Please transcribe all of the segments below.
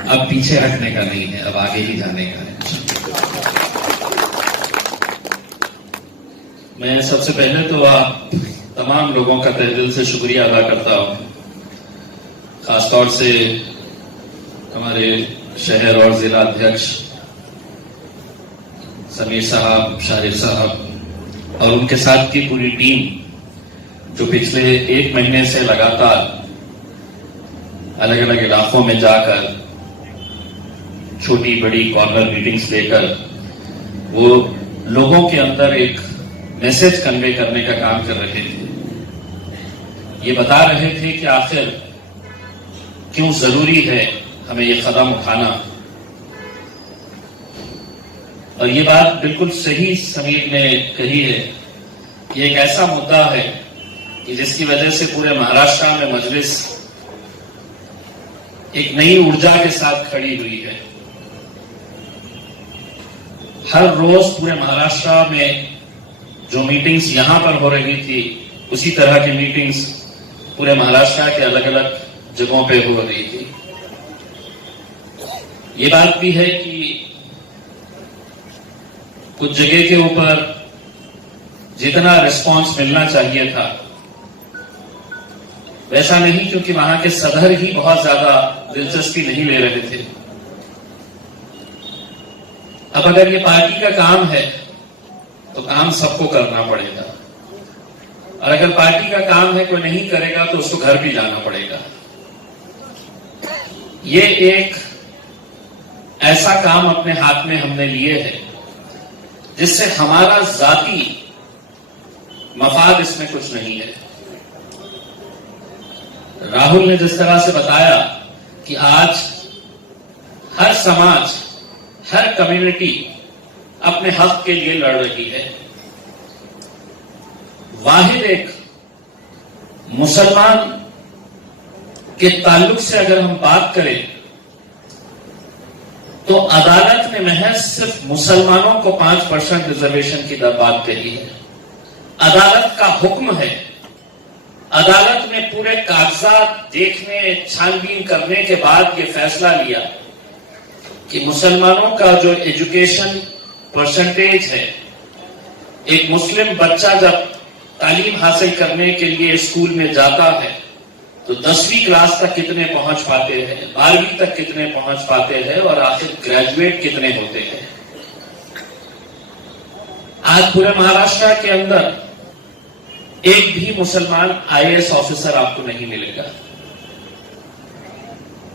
अब पीछे हटने का नहीं है, अब आगे ही जाने का है। मैं सबसे पहले तो आप तमाम लोगों का तहे दिल से शुक्रिया अदा करता हूं, खासतौर से हमारे शहर और जिला अध्यक्ष समीर साहब, शाहिर साहब और उनके साथ की पूरी टीम जो पिछले 1 महीने से लगातार अलग अलग इलाकों में जाकर छोटी बड़ी कॉर्नर मीटिंग्स लेकर वो लोगों के अंदर एक मैसेज कन्वे करने का काम कर रहे थे। ये बता रहे थे कि आखिर क्यों जरूरी है हमें ये कदम उठाना। और ये बात बिल्कुल सही समीर ने कही है कि एक ऐसा मुद्दा है कि जिसकी वजह से पूरे महाराष्ट्र में मजलिस एक नई ऊर्जा के साथ खड़ी हुई है। हर रोज पूरे महाराष्ट्र में जो मीटिंग्स यहां पर हो रही थी उसी तरह की मीटिंग्स पूरे महाराष्ट्र के अलग अलग जगहों पे हो रही थी। ये बात भी है कि कुछ जगह के ऊपर जितना रिस्पांस मिलना चाहिए था वैसा नहीं, क्योंकि वहां के सदर ही बहुत ज्यादा दिलचस्पी नहीं ले रहे थे। अब अगर ये पार्टी का काम है तो काम सबको करना पड़ेगा, और अगर पार्टी का काम है कोई नहीं करेगा तो उसको घर भी जाना पड़ेगा। ये एक ऐसा काम अपने हाथ में हमने लिए है जिससे हमारा जाती मफाद इसमें कुछ नहीं है। राहुल ने जिस तरह से बताया कि आज हर समाज, हर कम्युनिटी अपने हक के लिए लड़ रही है। वाहिद एक मुसलमान के ताल्लुक से अगर हम बात करें तो अदालत ने महज सिर्फ मुसलमानों को 5% रिजर्वेशन की बात कही है। अदालत का हुक्म है, अदालत ने पूरे कागजात देखने, छानबीन करने के बाद यह फैसला लिया कि मुसलमानों का जो एजुकेशन परसेंटेज है, एक मुस्लिम बच्चा जब तालीम हासिल करने के लिए स्कूल में जाता है तो 10वीं क्लास तक कितने पहुंच पाते हैं, 12वीं तक कितने पहुंच पाते हैं और आखिर ग्रेजुएट कितने होते हैं। आज पूरे महाराष्ट्र के अंदर एक भी मुसलमान आईएएस ऑफिसर आपको नहीं मिलेगा।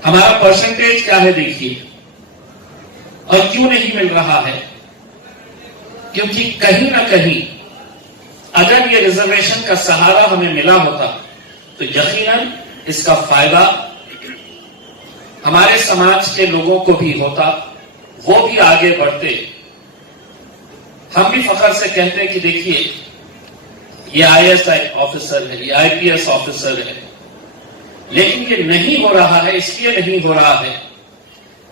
हमारा परसेंटेज क्या है देखिए, और क्यों नहीं मिल रहा है, क्योंकि कहीं ना कहीं अगर ये रिजर्वेशन का सहारा हमें मिला होता तो यकीनन इसका फायदा हमारे समाज के लोगों को भी होता, वो भी आगे बढ़ते। हम भी फख्र से कहते हैं कि देखिए ये आईएएस ऑफिसर है, ये आईपीएस ऑफिसर है, लेकिन ये नहीं हो रहा है। इसलिए नहीं हो रहा है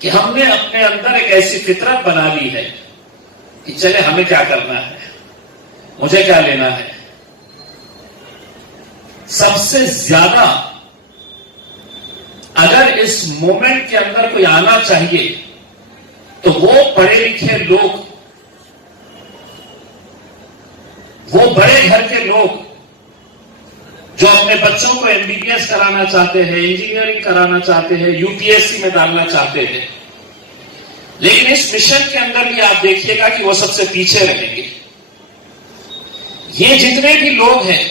कि हमने अपने अंदर एक ऐसी फितरत बना ली है कि चले हमें क्या करना है, मुझे क्या लेना है। सबसे ज्यादा अगर इस मोमेंट के अंदर कोई आना चाहिए तो वो पढ़े लिखे लोग, वो बड़े घर के लोग जो अपने बच्चों को एमबीबीएस कराना चाहते हैं, इंजीनियरिंग कराना चाहते हैं, यूपीएससी में डालना चाहते हैं। लेकिन इस मिशन के अंदर भी आप देखिएगा कि वो सबसे पीछे रहेंगे। ये जितने भी लोग हैं,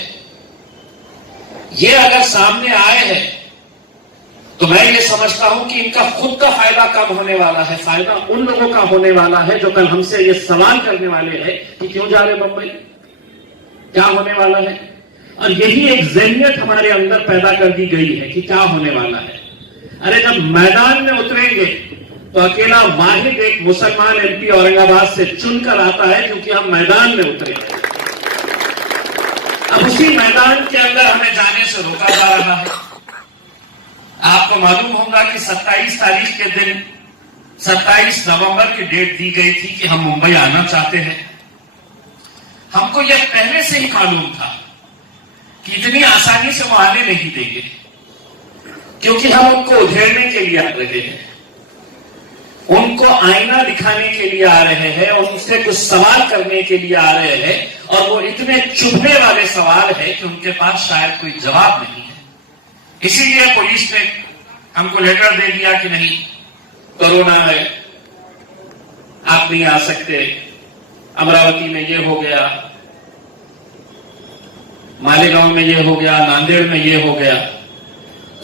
ये अगर सामने आए हैं तो मैं ये समझता हूं कि इनका खुद का फायदा कब होने वाला है, फायदा उन लोगों का होने वाला है जो कल हमसे ये सवाल करने वाले हैं कि क्यों जा रहे बंबई, क्या होने वाला है। और यही एक ज़हनियत हमारे अंदर पैदा कर दी गई है कि क्या होने वाला है। अरे जब मैदान में उतरेंगे तो अकेला वाहिद एक मुसलमान एमपी औरंगाबाद से चुनकर आता है, क्योंकि हम मैदान में उतरे। अब उसी मैदान के अंदर हमें जाने से रोका जा रहा है। आपको मालूम होगा कि 27 तारीख के दिन 27 नवंबर की डेट दी गई थी कि हम मुंबई आना चाहते हैं। हमको यह पहले से ही मालूम था कि इतनी आसानी से वो आने नहीं देंगे, क्योंकि हम उनको उधेड़ने के लिए आ रहे हैं। उनको आईना दिखाने के लिए आ रहे हैं, उनसे कुछ सवाल करने के लिए आ रहे हैं, और वो इतने चुभने वाले सवाल है कि उनके पास शायद कोई जवाब नहीं है। इसीलिए पुलिस ने हमको लेटर दे दिया कि नहीं, कोरोना है, आप नहीं आ सकते, अमरावती में ये हो गया, मालेगांव में ये हो गया, नांदेड़ में ये हो गया।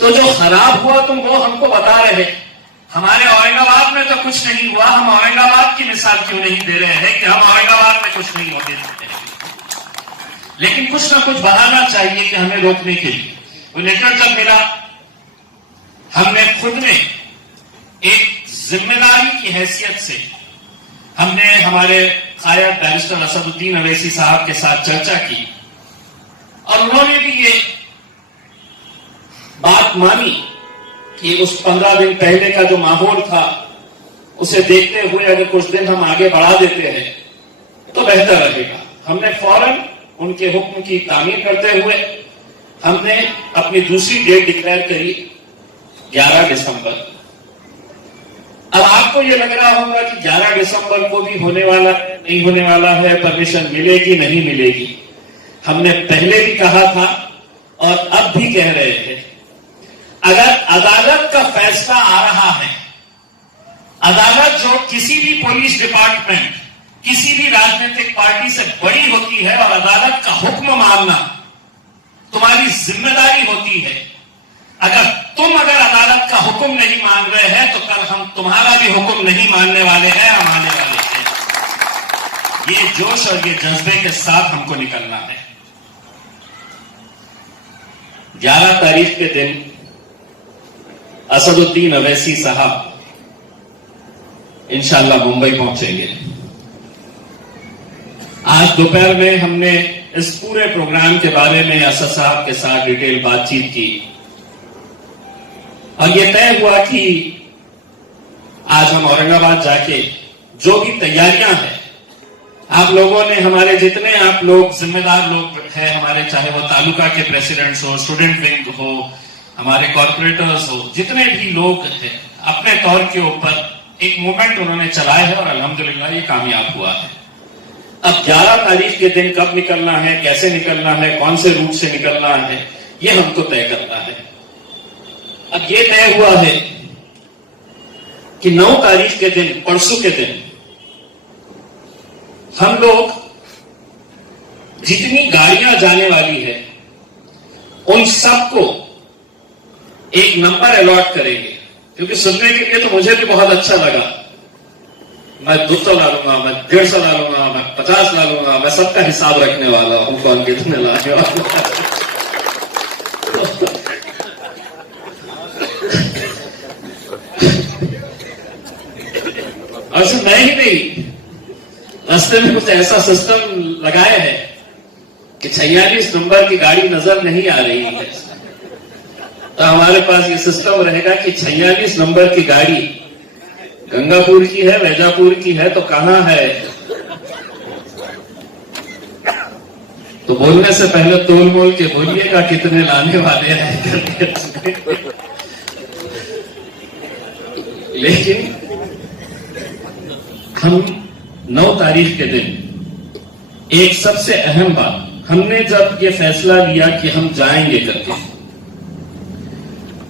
तो जो खराब हुआ तुम वो हमको बता रहे। हमारे औरंगाबाद में तो कुछ नहीं हुआ, हम औरंगाबाद की मिसाल क्यों नहीं दे रहे हैं कि हम औरंगाबाद में कुछ नहीं होने देते हैं। लेकिन कुछ ना कुछ बहाना चाहिए कि हमें रोकने के लिए। वो लेटर जब मिला, हमने खुद में एक जिम्मेदारी की हैसियत से हमने हमारे कायद बैरिस्टर असदुद्दीन अवैसी साहब के साथ चर्चा की, और उन्होंने भी ये बात मानी कि उस 15 दिन पहले का जो माहौल था उसे देखते हुए अगर कुछ दिन हम आगे बढ़ा देते हैं तो बेहतर रहेगा। हमने फौरन उनके हुक्म की तामीर करते हुए हमने अपनी दूसरी डेट डिक्लेयर करी 11 दिसंबर। अब आपको यह लग रहा होगा कि 11 दिसंबर को भी होने वाला है, नहीं होने वाला है, परमिशन मिलेगी नहीं मिलेगी। हमने पहले भी कहा था और अब भी कह रहे हैं, अगर अदालत का फैसला आ रहा है, अदालत जो किसी भी पुलिस डिपार्टमेंट, किसी भी राजनीतिक पार्टी से बड़ी होती है, और अदालत का हुक्म मानना तुम्हारी जिम्मेदारी होती है। तुम अगर अदालत का हुक्म नहीं मान रहे हैं तो कल हम तुम्हारा भी हुक्म नहीं मानने वाले हैं, हम आने वाले हैं। ये जोश और ये जज्बे के साथ हमको निकलना है। 11 तारीख के दिन असदुद्दीन अवैसी साहब इंशाअल्लाह मुंबई पहुंचेंगे। आज दोपहर में हमने इस पूरे प्रोग्राम के बारे में असद साहब के साथ डिटेल बातचीत की, और यह तय हुआ कि आज हम औरंगाबाद जाके जो भी तैयारियां हैं, आप लोगों ने, हमारे जितने आप लोग जिम्मेदार लोग हैं हमारे, चाहे वो तालुका के प्रेसिडेंट्स हो, स्टूडेंट विंग हो, हमारे कॉर्पोरेटर्स हो, जितने भी लोग हैं, अपने तौर के ऊपर एक मूवमेंट उन्होंने चलाया है और अल्हम्दुलिल्लाह ये कामयाब हुआ है। अब 11 तारीख के दिन कब निकलना है, कैसे निकलना है, कौन से रूट से निकलना है, ये हमको तय करना है। अब ये तय हुआ है कि 9 तारीख के दिन, परसों के दिन, हम लोग जितनी गाड़ियां जाने वाली है उन सबको एक नंबर अलॉट करेंगे, क्योंकि सुनने के लिए तो मुझे भी बहुत अच्छा लगा। मैं 200 ला लूंगा, मैं 150 ला लूंगा, मैं 50 ला लूंगा, मैं सबका हिसाब रखने वाला हूं, कौन कितने लाने वाला। और सिर्फ मैं ही नहीं, रास्ते में कुछ ऐसा सिस्टम लगाया है कि 46 नंबर की गाड़ी नजर नहीं आ रही है, तो हमारे पास ये सिस्टम रहेगा कि 46 नंबर की गाड़ी गंगापुर की है, वैजापुर की है, तो कहां है। तो बोलने से पहले तोल मोल के बोलिएगा कितने लाने वाले हैं। लेकिन हम 9 तारीख के दिन एक सबसे अहम बात, हमने जब ये फैसला लिया कि हम जाएंगे करके,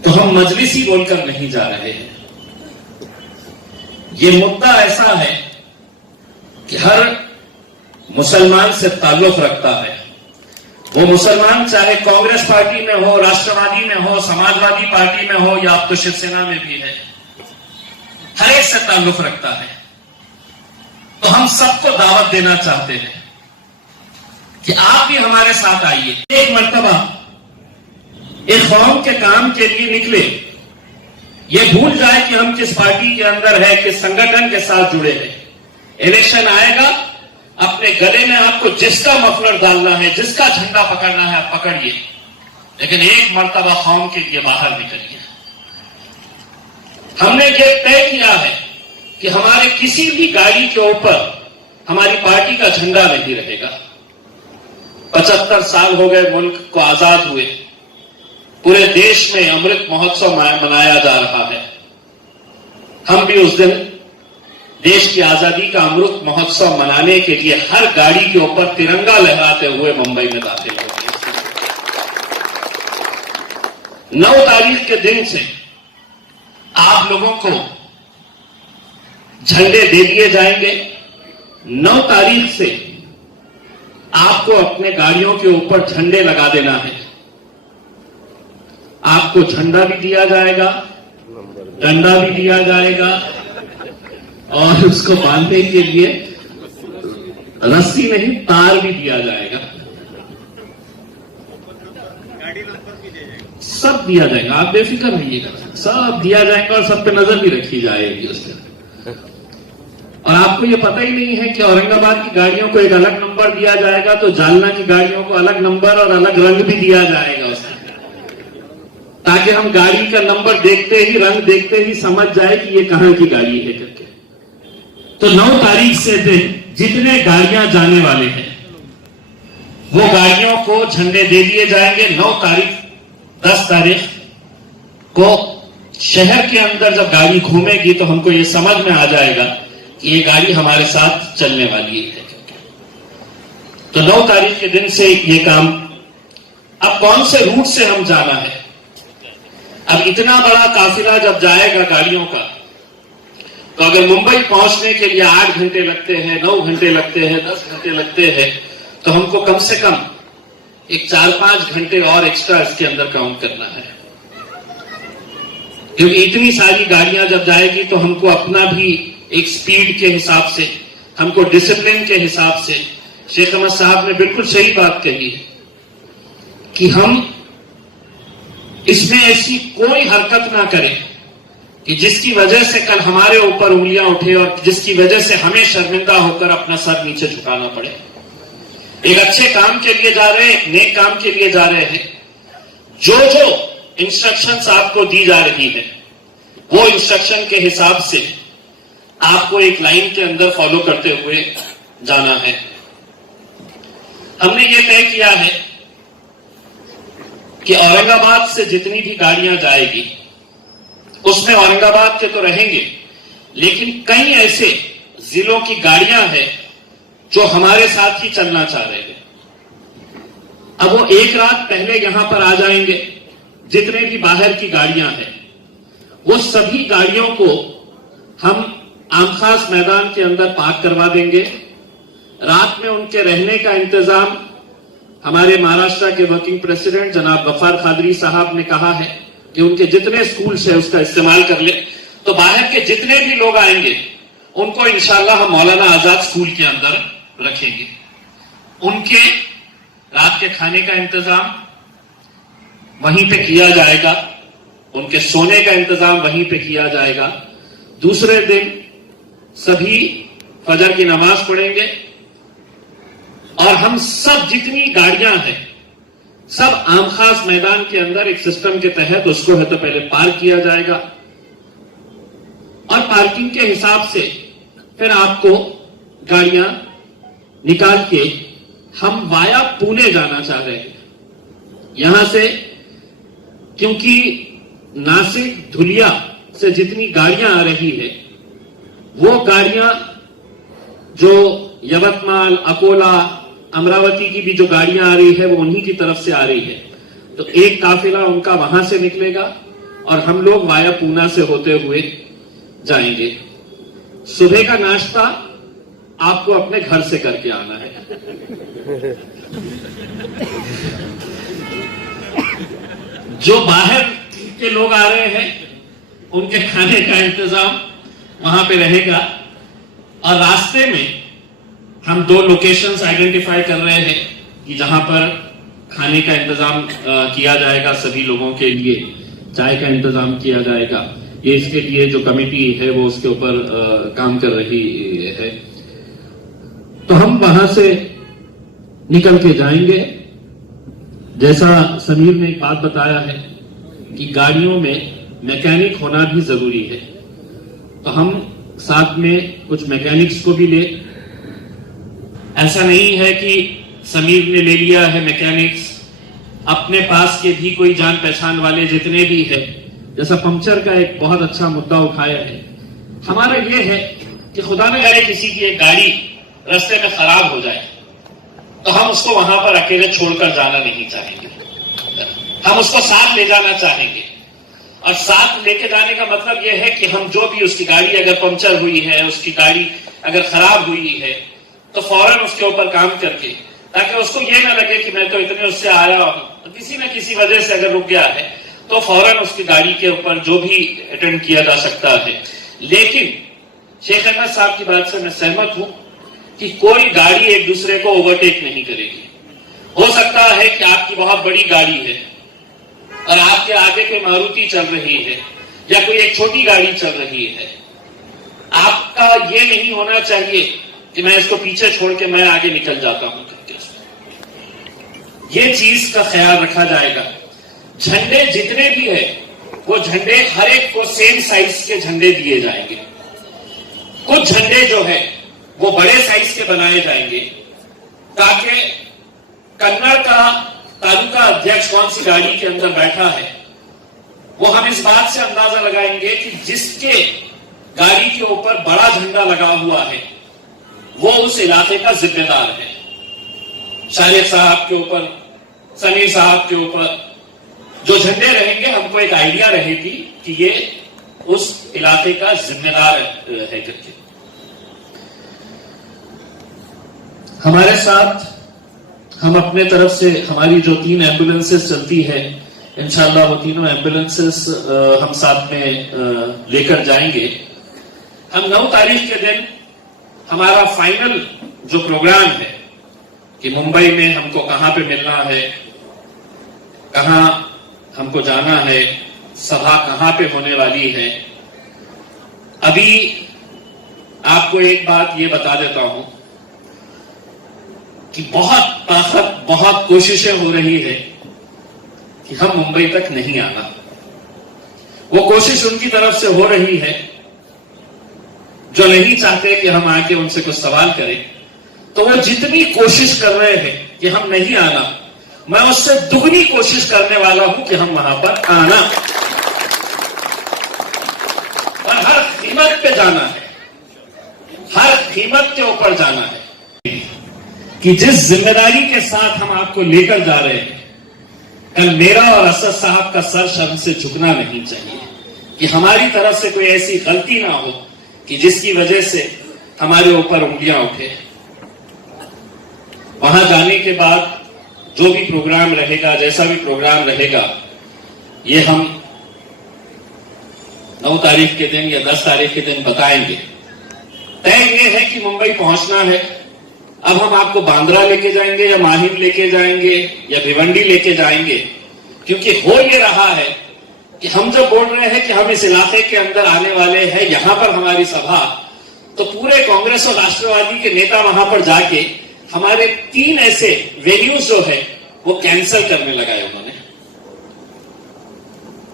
तो हम मजलिसी बोलकर नहीं जा रहे हैं। ये मुद्दा ऐसा है कि हर मुसलमान से ताल्लुक रखता है। वो मुसलमान चाहे कांग्रेस पार्टी में हो, राष्ट्रवादी में हो, समाजवादी पार्टी में हो, या अब तो शिवसेना में भी है, हर एक से ताल्लुक रखता है। तो हम सबको दावत देना चाहते हैं कि आप भी हमारे साथ आइए। एक मर्तबा एक कौम के काम के लिए निकले, ये भूल जाए कि हम किस पार्टी के अंदर है, किस संगठन के साथ जुड़े हैं। इलेक्शन आएगा, अपने गले में आपको जिसका मफलर डालना है, जिसका झंडा पकड़ना है, आप पकड़िए, लेकिन एक मर्तबा कौम के लिए बाहर निकलिए। हमने ये तय किया है कि हमारे किसी भी गाड़ी के ऊपर हमारी पार्टी का झंडा नहीं रहेगा। 75 साल हो गए मुल्क को आजाद हुए, पूरे देश में अमृत महोत्सव मनाया जा रहा है। हम भी उस दिन देश की आजादी का अमृत महोत्सव मनाने के लिए हर गाड़ी के ऊपर तिरंगा लहराते हुए मुंबई में दाखिल हो गए। 9 तारीख के दिन से आप लोगों को झंडे दे दिए जाएंगे। 9 तारीख से आपको अपने गाड़ियों के ऊपर झंडे लगा देना है। आपको झंडा भी दिया जाएगा, डंडा भी दिया जाएगा और उसको बांधने के लिए रस्सी नहीं तार भी दिया जाएगा। सब दिया जाएगा, आप बेफिक्र रहिएगा, सब दिया जाएगा और सब पे नजर भी रखी जाएगी उससे। और आपको ये पता ही नहीं है कि औरंगाबाद की गाड़ियों को एक अलग नंबर दिया जाएगा तो जालना की गाड़ियों को अलग नंबर और अलग रंग भी दिया जाएगा उसमें, ताकि हम गाड़ी का नंबर देखते ही, रंग देखते ही समझ जाए कि ये कहां की गाड़ी है करके। तो 9 तारीख से जितने गाड़ियां जाने वाले हैं वो गाड़ियों को झंडे दे दिए जाएंगे। 9 तारीख 10 तारीख को शहर के अंदर जब गाड़ी घूमेगी तो हमको ये समझ में आ जाएगा कि ये गाड़ी हमारे साथ चलने वाली है। तो 9 तारीख के दिन से ये काम, अब कौन से रूट से हम जाना है। अब इतना बड़ा काफिला जब जाएगा गाड़ियों का, तो अगर मुंबई पहुंचने के लिए 8 घंटे लगते हैं, 9 घंटे लगते हैं, 10 घंटे लगते हैं, तो हमको कम से कम एक 4-5 घंटे और एक्स्ट्रा इसके अंदर काउंट करना है। क्योंकि इतनी सारी गाड़ियां जब जाएगी तो हमको अपना भी एक स्पीड के हिसाब से, हमको डिसिप्लिन के हिसाब से, शेख अहमद साहब ने बिल्कुल सही बात कही है कि हम इसमें ऐसी कोई हरकत ना करें कि जिसकी वजह से कल हमारे ऊपर उंगलियां उठे और जिसकी वजह से हमें शर्मिंदा होकर अपना सर नीचे झुकाना पड़े। एक अच्छे काम के लिए जा रहे हैं, एक नेक काम के लिए जा रहे हैं। जो जो इंस्ट्रक्शंस आपको दी जा रही है वो इंस्ट्रक्शन के हिसाब से आपको एक लाइन के अंदर फॉलो करते हुए जाना है। हमने ये तय किया है कि औरंगाबाद से जितनी भी गाड़ियां जाएगी उसमें औरंगाबाद के तो रहेंगे, लेकिन कई ऐसे जिलों की गाड़ियां हैं जो हमारे साथ ही चलना चाह रहे हैं। अब वो एक रात पहले यहां पर आ जाएंगे। जितने भी बाहर की गाड़ियां हैं वो सभी गाड़ियों को हम आमखास मैदान के अंदर पार्क करवा देंगे। रात में उनके रहने का इंतजाम हमारे महाराष्ट्र के वर्किंग प्रेसिडेंट जनाब गफ्फार कादरी साहब ने कहा है कि उनके जितने स्कूल्स है उसका इस्तेमाल कर ले। तो बाहर के जितने भी लोग आएंगे उनको इंशाल्लाह हम मौलाना आजाद स्कूल के अंदर रखेंगे। उनके रात के खाने का इंतजाम वहीं पे किया जाएगा, उनके सोने का इंतजाम वहीं पे किया जाएगा। दूसरे दिन सभी फजर की नमाज पढ़ेंगे और हम सब जितनी गाड़ियां हैं सब आमखास मैदान के अंदर एक सिस्टम के तहत उसको है तो पहले पार्क किया जाएगा और पार्किंग के हिसाब से फिर आपको गाड़ियां निकाल के हम वाया पुणे जाना चाह रहे हैं। यहां से क्योंकि नासिक धुलिया से जितनी गाड़ियां आ रही है वो गाड़ियां जो यवतमाल, अकोला, अमरावती की भी जो गाड़ियां आ रही है वो उन्हीं की तरफ से आ रही है। तो एक काफिला उनका वहां से निकलेगा और हम लोग वाया पूना से होते हुए जाएंगे। सुबह का नाश्ता आपको अपने घर से करके आना है। जो बाहर के लोग आ रहे हैं उनके खाने का इंतजाम वहां पे रहेगा और रास्ते में हम 2 लोकेशंस आइडेंटिफाई कर रहे हैं कि जहां पर खाने का इंतजाम किया जाएगा, सभी लोगों के लिए चाय का इंतजाम किया जाएगा। ये इसके लिए जो कमेटी है वो उसके ऊपर काम कर रही है। तो हम वहां से निकल के जाएंगे। जैसा समीर ने एक बात बताया है कि गाड़ियों में मैकेनिक होना भी जरूरी है, तो हम साथ में कुछ मैकेनिक्स को भी ले। ऐसा नहीं है कि समीर ने ले लिया है मैकेनिक्स, अपने पास के भी कोई जान पहचान वाले जितने भी है, जैसा पंक्चर का एक बहुत अच्छा मुद्दा उठाया है। हमारा ये है कि खुदा न करे किसी की एक गाड़ी रास्ते में खराब हो जाए तो हम उसको वहां पर अकेले छोड़कर जाना नहीं चाहेंगे, हम उसको साथ ले जाना चाहेंगे। और साथ लेके जाने का मतलब यह है कि हम जो भी उसकी गाड़ी अगर पंक्चर हुई है, उसकी गाड़ी अगर खराब हुई है, तो फौरन उसके ऊपर काम करके, ताकि उसको ये ना लगे कि मैं तो इतने उससे आया हूं, तो किसी न किसी वजह से अगर रुक गया है तो फौरन उसकी गाड़ी के ऊपर जो भी अटेंड किया जा सकता है। लेकिन शेख अहमद साहब की बात से मैं सहमत हूं कि कोई गाड़ी एक दूसरे को ओवरटेक नहीं करेगी। हो सकता है कि आपकी बहुत बड़ी गाड़ी है और आपके आगे कोई मारुति चल रही है या कोई एक छोटी गाड़ी चल रही है, आपका ये नहीं होना चाहिए कि मैं इसको पीछे छोड़ के मैं आगे निकल जाता हूं करके। ये चीज का ख्याल रखा जाएगा। झंडे जितने भी है वो झंडे हर एक को सेम साइज के झंडे दिए जाएंगे। कुछ झंडे जो है वो बड़े साइज के बनाए जाएंगे ताकि कन्नड़ का तालुका अध्यक्ष कौन सी गाड़ी के अंदर बैठा है वो हम इस बात से अंदाजा लगाएंगे कि जिसके गाड़ी के ऊपर बड़ा झंडा लगा हुआ है वो उस इलाके का जिम्मेदार है। शारिक साहब के ऊपर, समीर साहब के ऊपर जो झंडे रहेंगे, हमको एक आइडिया रहेगी कि ये उस इलाके का जिम्मेदार है करके। हमारे साथ हम अपने तरफ से हमारी जो 3 एम्बुलेंसेस चलती है, इंशाल्लाह वो तीनों एम्बुलेंसेस हम साथ में लेकर जाएंगे। हम 9 तारीख के दिन हमारा फाइनल जो प्रोग्राम है कि मुंबई में हमको कहां पे मिलना है, कहां हमको जाना है, सभा कहां पे होने वाली है। अभी आपको एक बात ये बता देता हूं कि बहुत ताकत, बहुत कोशिशें हो रही है कि हम मुंबई तक नहीं आना। वो कोशिश उनकी तरफ से हो रही है जो नहीं चाहते कि हम आके उनसे कुछ सवाल करें। तो वो जितनी कोशिश कर रहे हैं कि हम नहीं आना, मैं उससे दुगनी कोशिश करने वाला हूं कि हम वहां पर आना और हर कीमत पे जाना है, हर कीमत के ऊपर जाना है। कि जिस जिम्मेदारी के साथ हम आपको लेकर जा रहे हैं, कल मेरा और असद साहब का सर शर्म से झुकना नहीं चाहिए कि हमारी तरफ से कोई ऐसी गलती ना हो कि जिसकी वजह से हमारे ऊपर उंगलियां उठे। वहां जाने के बाद जो भी प्रोग्राम रहेगा, जैसा भी प्रोग्राम रहेगा, ये हम 9 तारीख के दिन या 10 तारीख के दिन बताएंगे। तय ये है कि मुंबई पहुंचना है। अब हम आपको बांद्रा लेके जाएंगे या माहिम लेके जाएंगे या भिवंडी लेके जाएंगे, क्योंकि हो ये रहा है कि हम जब बोल रहे हैं कि हम इस इलाके के अंदर आने वाले हैं, यहां पर हमारी सभा, तो पूरे कांग्रेस और राष्ट्रवादी के नेता वहां पर जाके हमारे 3 ऐसे वेन्यूज जो है वो कैंसिल करने लगाए उन्होंने।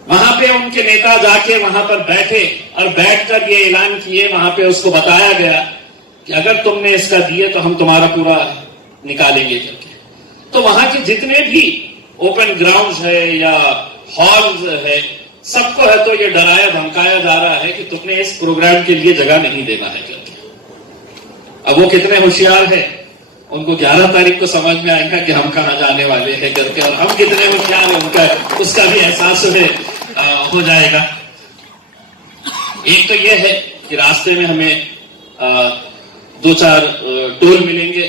वहां पे उनके नेता जाके वहां पर बैठे और बैठकर ये ऐलान किए, वहां पे उसको बताया गया कि अगर तुमने इसका दिए तो हम तुम्हारा पूरा निकालेंगे करके। तो वहां के जितने भी ओपन ग्राउंड्स है या हॉल्स है, सबको है तो ये डराया धमकाया जा रहा है कि तुमने इस प्रोग्राम के लिए जगह नहीं देना है करके। अब वो कितने होशियार है, उनको 11 तारीख को समझ में आएगा कि हम कहां जाने वाले हैं करके, और हम कितने होशियार हैं उनका उसका भी एहसास हो जाएगा। एक तो ये है कि रास्ते में हमें 2-4 टोल मिलेंगे।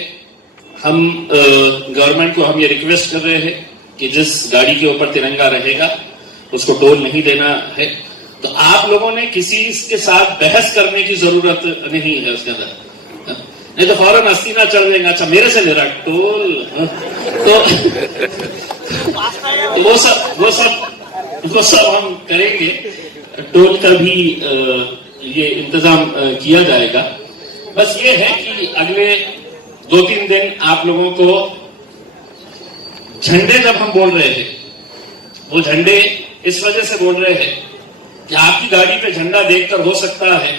हम गवर्नमेंट को हम ये रिक्वेस्ट कर रहे हैं कि जिस गाड़ी के ऊपर तिरंगा रहेगा उसको टोल नहीं देना है। तो आप लोगों ने किसी के साथ बहस करने की जरूरत नहीं है उसके अंदर, नहीं तो फौरन हस्ती ना चढ़ देगा, अच्छा मेरे से ले रहा टोल, तो वो सब हम करेंगे। टोल का भी ये इंतजाम किया जाएगा। बस ये है कि अगले 2-3 दिन आप लोगों को झंडे जब हम बोल रहे थे, वो झंडे इस वजह से बोल रहे हैं कि आपकी गाड़ी पे झंडा देखकर हो सकता है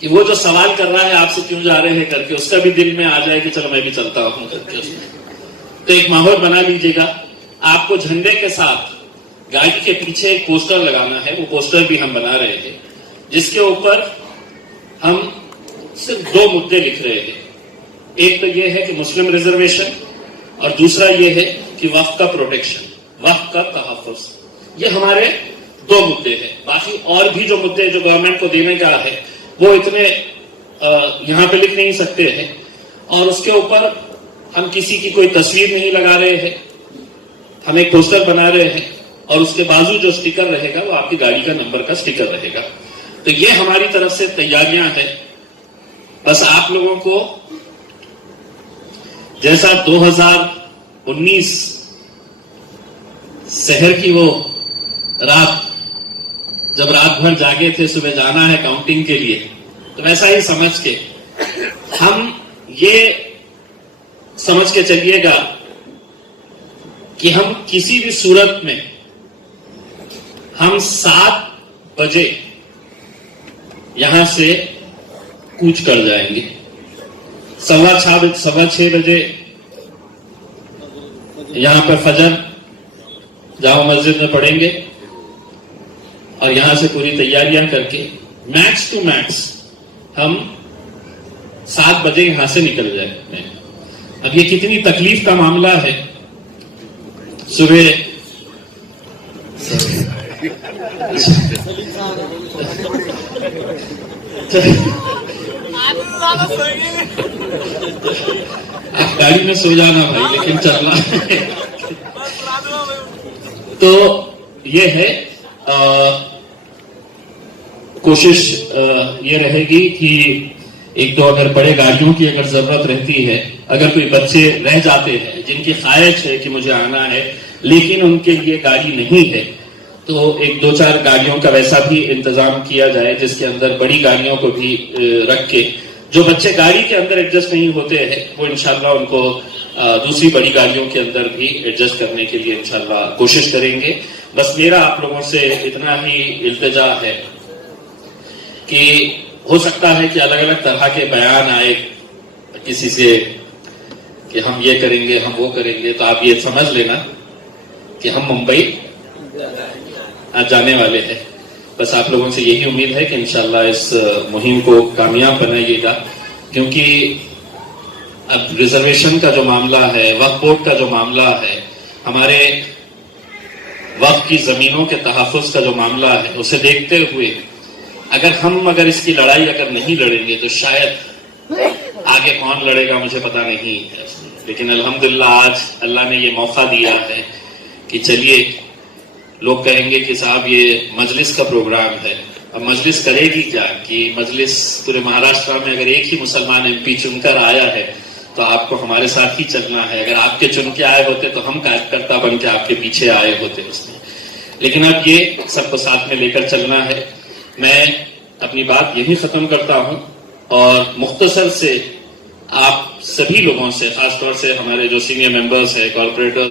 कि वो जो सवाल कर रहा है आपसे क्यों जा रहे हैं करके, उसका भी दिल में आ जाए कि चलो मैं भी चलता हूं करके उसमें। तो एक माहौल बना लीजिएगा। आपको झंडे के साथ गाड़ी के पीछे एक पोस्टर लगाना है, वो पोस्टर भी हम बना रहे थे, जिसके ऊपर हम सिर्फ दो मुद्दे लिख रहे हैं। एक तो यह है कि मुस्लिम रिजर्वेशन और दूसरा यह है कि वक्फ का प्रोटेक्शन, वक्फ का तहफ़्फ़ुज़। ये हमारे दो मुद्दे हैं। बाकी और भी जो मुद्दे जो गवर्नमेंट को देने का है वो इतने यहां पे लिख नहीं सकते हैं, और उसके ऊपर हम किसी की कोई तस्वीर नहीं लगा रहे हैं। हम एक पोस्टर बना रहे हैं और उसके बाजू जो स्टिकर रहेगा वो आपकी गाड़ी का नंबर का स्टिकर रहेगा। तो ये हमारी तरफ से तैयारियां हैं। बस आप लोगों को जैसा 2019 शहर की वो रात, जब रात भर जागे थे, सुबह जाना है काउंटिंग के लिए, तो वैसा ही समझ के हम ये समझ के चलिएगा कि हम किसी भी सूरत में हम 7 बजे यहां से कूच कर जाएंगे। 6:15 बजे यहां पर फजर जामा मस्जिद में पढ़ेंगे और यहां से पूरी तैयारियां करके मैक्स टू मैक्स हम 7 बजे यहां से निकल जाएंगे। अब ये कितनी तकलीफ का मामला है। सुबह आप गाड़ी में सो जाना भाई, लेकिन चलना है। तो ये है कोशिश ये रहेगी कि एक तो अगर बड़े गाड़ियों की अगर जरूरत रहती है, अगर कोई बच्चे रह जाते हैं जिनकी ख्वाहिश है कि मुझे आना है लेकिन उनके लिए गाड़ी नहीं है, तो एक 2-4 गाड़ियों का वैसा भी इंतजाम किया जाए जिसके अंदर बड़ी गाड़ियों को भी रख के जो बच्चे गाड़ी के अंदर एडजस्ट नहीं होते हैं वो इंशाल्लाह उनको दूसरी बड़ी गाड़ियों के अंदर भी एडजस्ट करने के लिए इंशाल्लाह कोशिश करेंगे। बस मेरा आप लोगों से इतना ही इल्तिजा है कि हो सकता है कि अलग अलग तरह के बयान आए किसी से कि हम ये करेंगे, हम वो करेंगे, तो आप ये समझ लेना कि हम मुंबई जाने वाले हैं। बस आप लोगों से यही उम्मीद है कि इंशाल्लाह इस मुहिम को कामयाब बनाइएगा, क्योंकि अब रिजर्वेशन का जो मामला है, वक्फ बोर्ड का जो मामला है, हमारे वक्फ की जमीनों के तहफ़्फ़ुज़ का जो मामला है, उसे देखते हुए अगर इसकी लड़ाई अगर नहीं लड़ेंगे तो शायद आगे कौन लड़ेगा मुझे पता नहीं है। लेकिन अल्हम्दुलिल्लाह आज अल्लाह ने ये मौका दिया है कि चलिए, लोग कहेंगे कि साहब ये मजलिस का प्रोग्राम है। अब मजलिस करेगी क्या कि मजलिस पूरे महाराष्ट्र में अगर एक ही मुसलमान एमपी चुनकर आया है तो आपको हमारे साथ ही चलना है। अगर आपके चुन के आए होते तो हम कार्यकर्ता बन के आपके पीछे आए होते उसमें। लेकिन अब ये सबको साथ में लेकर चलना है। मैं अपनी बात यही खत्म करता हूं और मुख्तसर से आप सभी लोगों से, खासतौर से हमारे जो सीनियर मेंबर्स है, कॉर्पोरेटर